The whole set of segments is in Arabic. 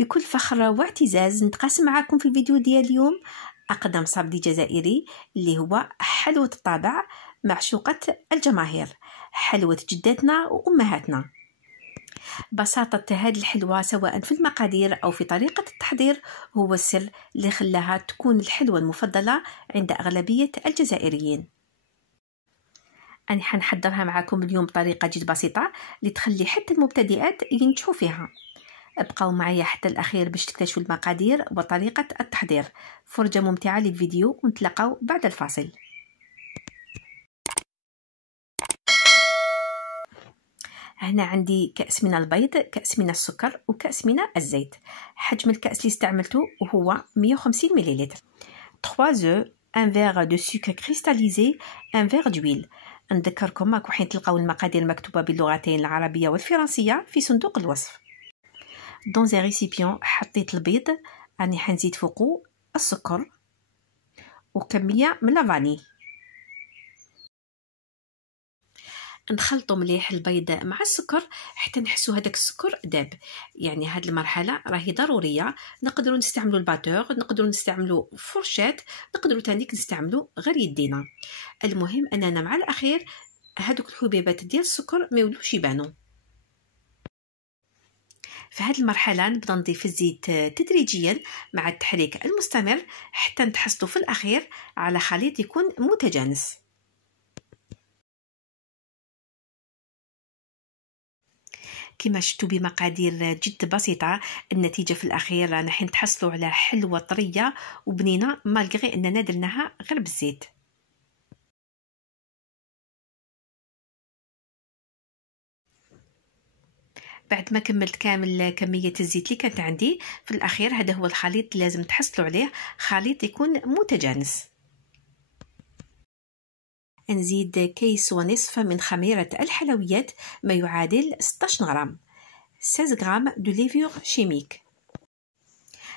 بكل فخر واعتزاز نتقاسم معكم في الفيديو ديال اليوم أقدم صبدي جزائري اللي هو حلوة الطابع معشوقة الجماهير، حلوة جداتنا وأمهاتنا. بساطة هذه الحلوة سواء في المقادير أو في طريقة التحضير هو السر اللي خلاها تكون الحلوة المفضلة عند أغلبية الجزائريين. أنا حنحضرها معكم اليوم بطريقة جد بسيطة اللي تخلي حتى المبتدئات ينجحوا فيها. ابقوا معايا حتى الأخير باش تكتشفوا المقادير وطريقة التحضير. فرجة ممتعة للفيديو ونتلاقاو بعد الفاصل. هنا عندي كأس من البيض، كأس من السكر وكأس من الزيت. حجم الكأس اللي استعملته هو 150 ملل. 3 œufs، un verre de sucre cristallisé، un verre d'huile. نذكركم راكم حين تلقاو المقادير مكتوبة باللغتين العربية والفرنسية في صندوق الوصف. dans un récipient حطيت البيض، راني حنزيد فوقو السكر وكمية من لافاني. نخلطوا مليح البيض مع السكر حتى نحسوا هذاك السكر داب. يعني هذه المرحله راهي ضروريه. نقدروا نستعملوا الباتور، نقدروا نستعملوا فرشات، نقدروا تانيك نستعملوا غير يدينا. المهم اننا مع الاخير هذوك الحبيبات ديال السكر ما يولوش يبانوا. في هذه المرحله نبدا نضيف الزيت تدريجيا مع التحريك المستمر حتى نتحصلوا في الاخير على خليط يكون متجانس. كما شفتوا بمقادير جد بسيطة النتيجة في الأخير رانا حين تحصلوا على حلوة طرية وبنينة مالغري أننا درناها غير بالزيت. بعد ما كملت كامل كمية الزيت اللي كانت عندي في الأخير هذا هو الخليط اللي لازم تحصلوا عليه، خليط يكون متجانس. نزيد كيس ونصف من خميرة الحلويات ما يعادل 16 غرام، 16 غرام دو ليفور شيميك.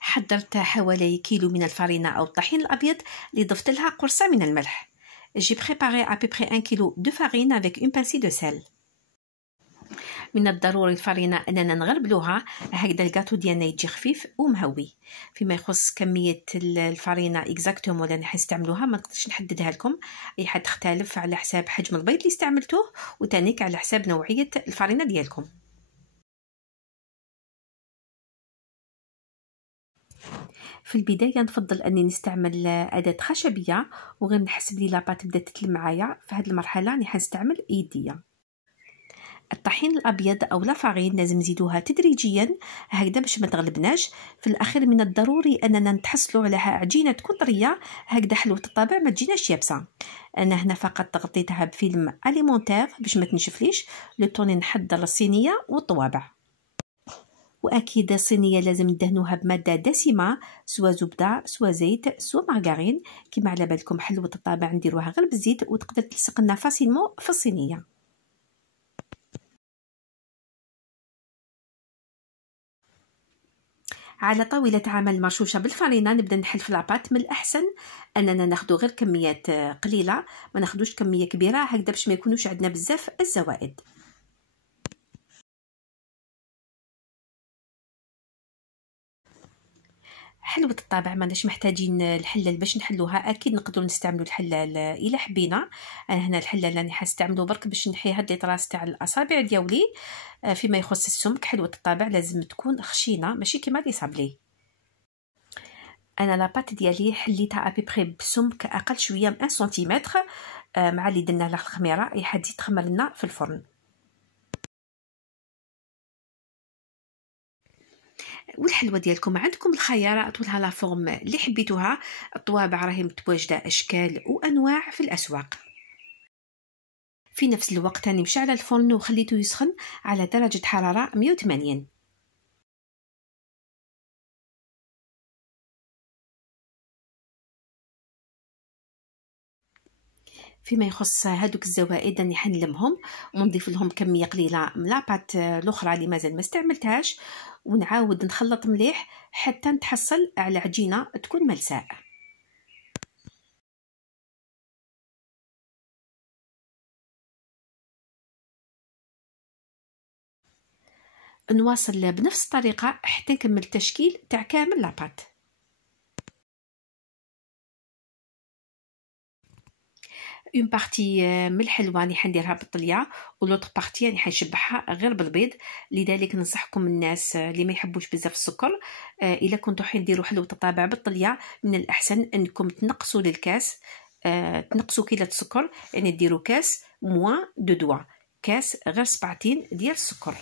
حضرت حوالي كيلو من الفرينة أو الطحين الأبيض اللي ضفت لها قرصة من الملح. J'ai préparé à peu près 1 kg de farine avec une pincée de sel. من الضروري الفرينة أننا نغربلوها هكذا الجاتو ديالنا يجي خفيف ومهوي. فيما يخص كمية الفرينة اكزاكتوم ولا حنستعملوها ما نقدرش نحددها لكم، أي حد تختلف على حساب حجم البيض اللي استعملتوه وتانيك على حساب نوعية الفرينة ديالكم. في البدايه نفضل اني نستعمل اداه خشبيه وغير نحسب لي لاباط بدات تتلم معايا. في هذه المرحله راني حنستعمل يديه. الطحين الابيض او لا فارين لازم نزيدوها تدريجيا هكذا باش ما تغلبناش. في الاخير من الضروري اننا نتحصلوا على عجينه تكون طريه هكذا حلوه الطابع ما تجيناش يابسه. انا هنا فقط غطيتها بفيلم اليمونتير باش ما تنشفليش لو طوني نحضر الصينيه والطوابع. واكيد الصينيه لازم ندهنوها بماده دسمه سواء زبده سواء زيت سواء مارغرين. كما على بالكم حلوه الطابع نديروها غير بالزيت وتقدر تلصق لنا فاسيلمون في الصينيه. على طاوله عمل مرشوشه بالفرينه نبدا نحل في لاباط. من الاحسن اننا ناخذ غير كميات قليله ما ناخذوش كميه كبيره هكذا باش ما يكونوش عندنا بزاف الزوائد. حلوة الطابع ماناش محتاجين الحلال باش نحلوها. اكيد نقدروا نستعملوا الحلال الا حبينا. انا هنا الحلال راني حنستعملو برك باش نحي هاد لي طراس تاع الاصابع ديالي. فيما يخص السمك حلوة الطابع لازم تكون خشينه ماشي كيما لي صابلي. انا لاباط ديالي حليتها ابيبري بسمك اقل شويه من 1 سنتيمتر مع اللي درنا لها الخميره اي حد يتخمر لنا في الفرن. والحلوه ديالكم عندكم الخيار عطوا لها لا فورم اللي حبيتوها. الطوابع راهي متواجده اشكال وانواع في الاسواق. في نفس الوقت راني مشعله الفرن وخليته يسخن على درجه حراره 180. فيما يخص هادوك الزوائد راني حنلمهم ونضيف لهم كميه قليله من لاباط الاخرى اللي مازال ما استعملتهاش ونعاود نخلط مليح حتى نتحصل على عجينه تكون ملساء. نواصل بنفس الطريقة حتى نكمل التشكيل تاع كامل لاباط. اون بارتي من الحلوى راني حنديرها بالطليه ولوطر بارتي راني حنشبعها غير بالبيض. لذلك ننصحكم الناس اللي ما يحبوش بزاف السكر، الا كنتو حنديروا حلوة الطابع بالطليه من الاحسن انكم تنقصوا للكاس، تنقصوا كيلة السكر، يعني ديروا كاس موان دو دوا، كاس غير سبعتين ديال السكر.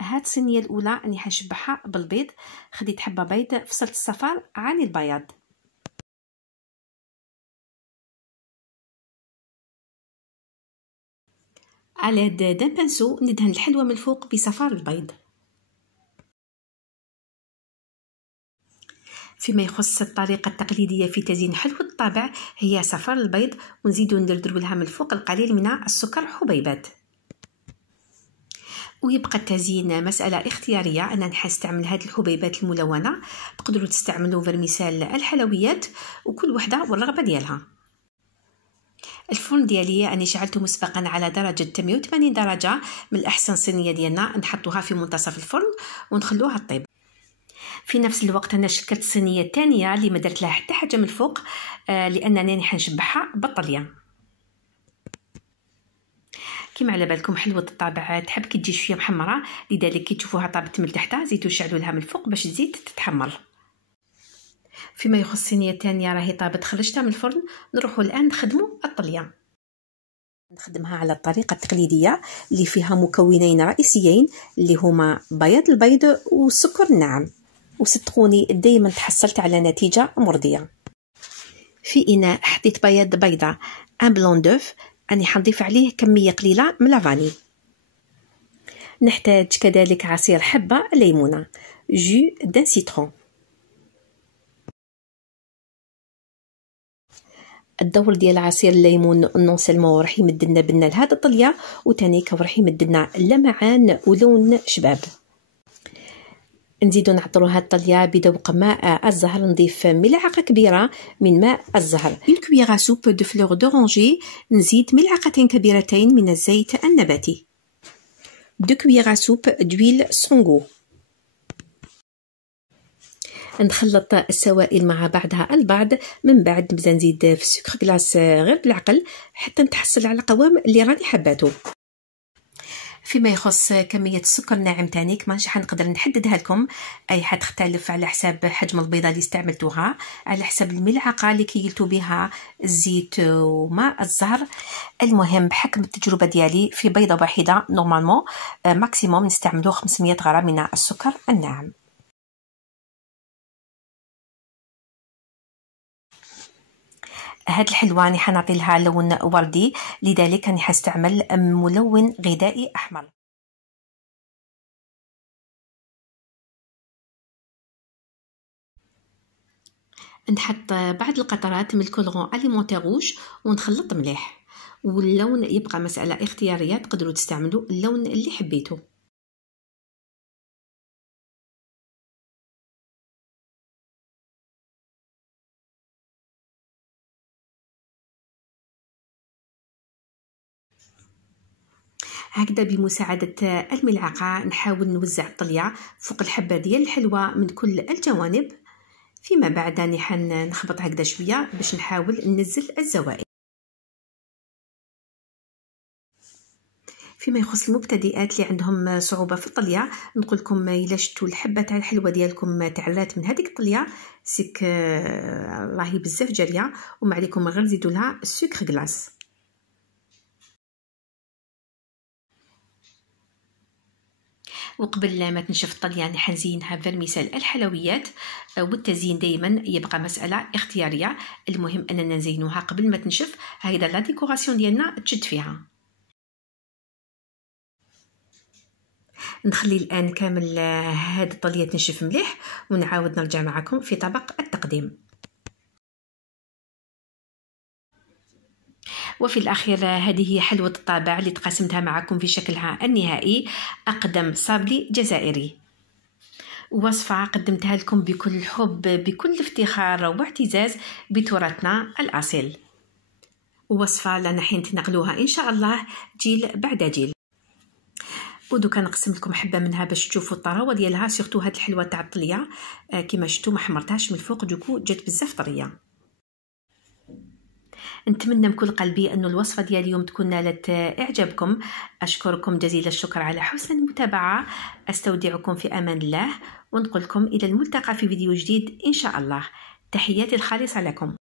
هاد الصينيه الاولى راني حنشبعها بالبيض. خديت حبه بيض، فصلت الصفار عن البياض. على يد دان بانسو ندهن الحلوى من الفوق بصفار البيض. فيما يخص الطريقه التقليديه في تزيين حلوى الطابع هي صفار البيض ونزيدو ندردرو لها من الفوق القليل من السكر حبيبات. ويبقى التزيين مسألة اختيارية. أنا نستعمل هذه الحبيبات الملونة، تقدروا تستعملوا فرميسال الحلويات وكل وحدة والرغبة ديالها. الفرن ديالي أنا شعلته مسبقا على درجة 180 درجة. من الأحسن صينية ديالنا نحطوها في منتصف الفرن ونخلوها تطيب. في نفس الوقت أنا شكلت الصينية الثانية اللي ما درت لها حتى حاجة من الفوق، لأنني حنشبعها بالطلية. كما على بالكم حلوة الطابع تحب كي تجي شويه محمره، لذلك كي تشوفوها طابت من تحت زيدوا شعلوا لها من الفوق باش تزيد تتحمر. فيما يخص الصينيه الثانيه راهي طابت، خرجتها من الفرن. نروحوا الان نخدموا الطليه. نخدمها على الطريقه التقليديه اللي فيها مكونين رئيسيين اللي هما بياض البيض والسكر الناعم، وصدقوني دائما تحصلت على نتيجه مرضيه. في اناء حطيت بياض بيضه ان بلون دوف، راني حنضيف عليه كميه قليله من لافاني. نحتاج كذلك عصير حبه ليمونه، جو دان سيترون. الدور ديال عصير الليمون نون سيلمون راح يمدلنا بنا لهاد الطليه، وتانيك راح يمدلنا لمعان ولون شباب. نزيدو نعطرو هاد الطليه بذوق ماء الزهر. نضيف ملعقه كبيره من ماء الزهر، une cuillère à soupe de fleur d'oranger. نزيد ملعقتين كبيرتين من الزيت النباتي، 2 cuillères à soupe d'huile songo. نخلط السوائل مع بعضها البعض. من بعد نبدا نزيد في السكر كلاص غير بالعقل حتى نتحصل على القوام اللي راني حباته. فيما يخص كميه السكر الناعم تانيك ماشي حنقدر نحددها لكم، اي حتختلف على حساب حجم البيضه اللي استعملتوها، على حساب الملعقه اللي كيلتو بها الزيت وماء الزهر. المهم بحكم التجربه ديالي في بيضه واحده نورمالمون ماكسيموم نستعملو 500 غرام من السكر الناعم. هاد الحلوى راني حنعطي لها لون وردي، لذلك راني حنستعمل ملون غذائي احمر. نحط بعض القطرات من الكولغون اليمونتير روج ونخلط مليح، واللون يبقى مسألة اختيارية، تقدروا تستعملوا اللون اللي حبيتو. هكذا بمساعدة الملعقة نحاول نوزع الطلية فوق الحبة ديال الحلوى من كل الجوانب. فيما بعد راني نخبط هكذا شوية باش نحاول ننزل الزوائد. فيما يخص المبتدئات اللي عندهم صعوبة في الطلية، نقول لكم الا شفتوا الحبة تاع الحلوى ديالكم تعلات من هذيك الطلية سيك راهي بزاف جارية، وما عليكم غير تزيدوا لها السكر كلاص. وقبل ما تنشف الطليه راني حنزينها بفرميسال الحلويات، والتزيين دائما يبقى مساله اختياريه. المهم اننا نزينوها قبل ما تنشف، هكذا لا ديكوراسيون ديالنا تشد فيها. نخلي الان كامل هاد الطليه تنشف مليح ونعاود نرجع معكم في طبق التقديم. وفي الأخير هذه هي حلوة الطابع اللي تقاسمتها معكم في شكلها النهائي، أقدم صابلي جزائري. وصفة قدمتها لكم بكل حب بكل افتخار واعتزاز بتراثنا الأصيل. ووصفه لنا حين تنقلوها ان شاء الله جيل بعد جيل. ودوكا نقسم لكم حبه منها باش تشوفوا الطراوه ديالها، سيرتو هاد الحلوه تاع الطليه كيما شفتوا ما حمرتهاش من الفوق، دوكو جات بزاف طريه. نتمنى من كل قلبي أن الوصفة ديال اليوم تكون نالت إعجابكم. أشكركم جزيل الشكر على حسن المتابعة، أستودعكم في أمان الله، ونقول لكم إلى الملتقى في فيديو جديد إن شاء الله. تحياتي الخالصة لكم.